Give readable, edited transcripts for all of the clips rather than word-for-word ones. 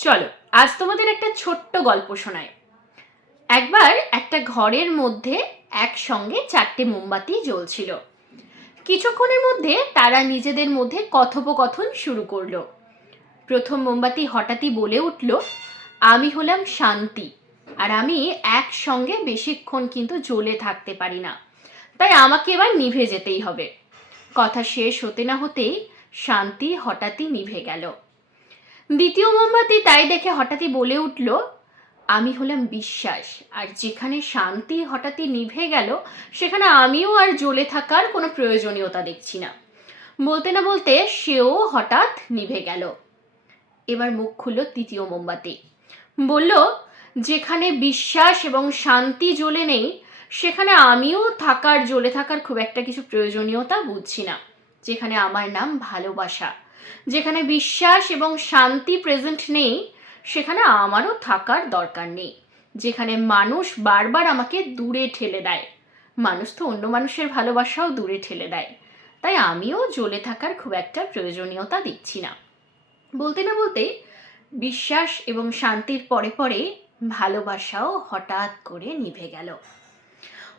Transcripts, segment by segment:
চলো আজ তোমাদের একটা ছোট্ট গল্প শোনাই। একবার একটা ঘরের মধ্যে একসঙ্গে 4টে মোমবাতি জ্বলছিল। কিছুক্ষণের মধ্যে তারা নিজেদের মধ্যে কথোপকথন শুরু করলো। প্রথম মোমবাতি হঠাৎই বলে উঠল, আমি হলাম শান্তি, আর আমি একসঙ্গে বেশিক্ষণ কিন্তু জ্বলে থাকতে পারি না, তাই আমাকে এবার নিভে যেতেই হবে। কথা শেষ হতে না হতেই শান্তি হঠাৎই নিভে গেল। দ্বিতীয় মোমবাতি তাই দেখে হঠাৎই বলে উঠল, আমি হলাম বিশ্বাস, আর যেখানে শান্তি হঠাৎই নিভে গেল সেখানে আমিও আর জ্বলে থাকার কোনো প্রয়োজনীয়তা দেখছি না। বলতে না বলতে সেও হঠাৎ নিভে গেল। এবার মুখ খুলল তৃতীয় মোমবাতি, বলল, যেখানে বিশ্বাস এবং শান্তি জ্বলে নেই সেখানে আমিও জ্বলে থাকার খুব একটা কিছু প্রয়োজনীয়তা বুঝছি না। যেখানে আমার নাম ভালোবাসা, যেখানে বিশ্বাস এবং শান্তি প্রেজেন্ট নেই সেখানে আমারও থাকার দরকার নেই। যেখানে মানুষ বারবার আমাকে দূরে ঠেলে দেয়, মানুষ তো অন্য মানুষের ভালোবাসাও দূরে ঠেলে দেয়, তাই আমিও জ্বলে থাকার খুব একটা প্রয়োজনীয়তা দেখছি না। বলতে না বলতেই বিশ্বাস এবং শান্তির পরে পরে ভালোবাসাও হঠাৎ করে নিভে গেল।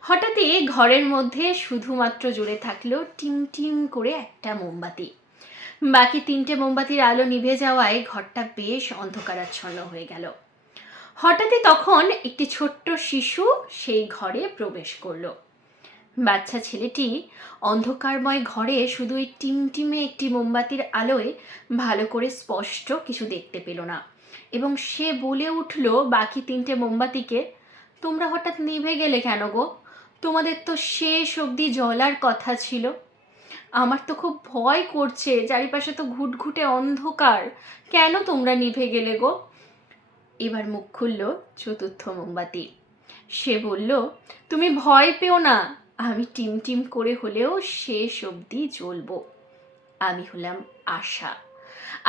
হঠাৎই ঘরের মধ্যে শুধুমাত্র জ্বলে থাকলো টিম টিম করে একটা মোমবাতি। বাকি 3টে মোমবাতির আলো নিভে যাওয়ায় ঘরটা বেশ অন্ধকারাচ্ছন্ন হয়ে গেল। হঠাৎই তখন একটি ছোট্ট শিশু সেই ঘরে প্রবেশ করলো। বাচ্চা ছেলেটি অন্ধকারময় ঘরে শুধু ওই টিমটিমে একটি মোমবাতির আলোয় ভালো করে স্পষ্ট কিছু দেখতে পেল না, এবং সে বলে উঠল বাকি 3টে মোমবাতিকে, তোমরা হঠাৎ নিভে গেলে কেন গো? তোমাদের তো শেষ অবধি জ্বলার কথা ছিল। আমার তো খুব ভয় করছে, চারিপাশে তো ঘুটঘুটে অন্ধকার, কেন তোমরা নিভে গেলে গো? এবার মুখ খুলল চতুর্থ মোমবাতি। সে বলল, তুমি ভয় পেও না, আমি টিম টিম করে হলেও শেষ অবধি জ্বলবো। আমি হলাম আশা,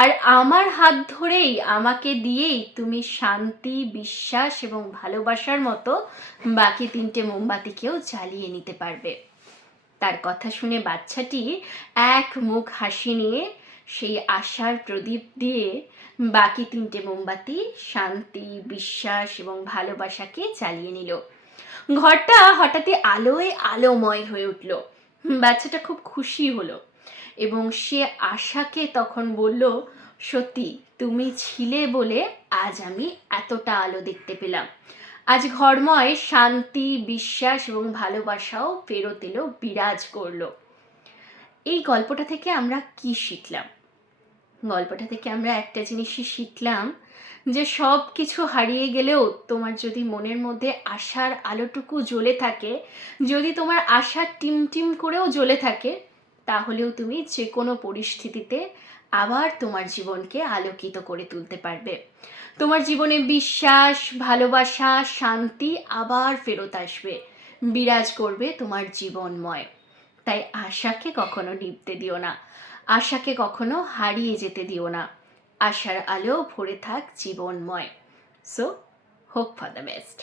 আর আমার হাত ধরেই, আমাকে দিয়েই তুমি শান্তি, বিশ্বাস এবং ভালোবাসার মতো বাকি 3টে মোমবাতিকেও জ্বালিয়ে নিতে পারবে। তার কথা শুনে বাচ্চাটি এক মুখ হাসি নিয়ে সেই আশার প্রদীপ দিয়ে বাকি 3টে মোমবাতি শান্তি, বিশ্বাস এবং ভালোবাসাকে জ্বালিয়ে নিল। ঘরটা হঠাৎই আলোয় আলোময় হয়ে উঠল। বাচ্চাটা খুব খুশি হলো এবং সে আশাকে তখন বলল, সত্যি তুমি ছিলে বলে আজ আমি এতটা আলো দেখতে পেলাম। আজ ঘরময় শান্তি, বিশ্বাস এবং ভালোবাসাও ফেরত এলো, বিরাজ করলো। এই গল্পটা থেকে আমরা কি শিখলাম? গল্পটা থেকে আমরা একটা জিনিসই শিখলাম, যে সব কিছু হারিয়ে গেলেও তোমার যদি মনের মধ্যে আশার আলোটুকু জ্বলে থাকে, যদি তোমার আশা টিমটিম করেও জ্বলে থাকে, তাহলেও তুমি যে কোনো পরিস্থিতিতে আবার তোমার জীবনকে আলোকিত করে তুলতে পারবে। তোমার জীবনে বিশ্বাস, ভালোবাসা, শান্তি আবার ফেরত আসবে, বিরাজ করবে তোমার জীবনময়। তাই আশাকে কখনো নিভতে দিও না, আশাকে কখনো হারিয়ে যেতে দিও না। আশার আলো ভরে থাক জীবনময়। So hope for the best.